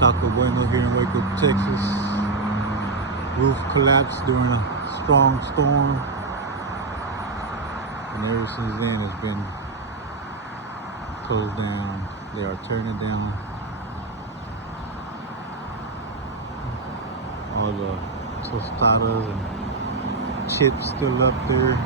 Taco Bueno here in Waco, Texas. Roof collapsed during a strong storm, and ever since then it's been closed down. They are tearing it down. All the tostadas and chips still up there.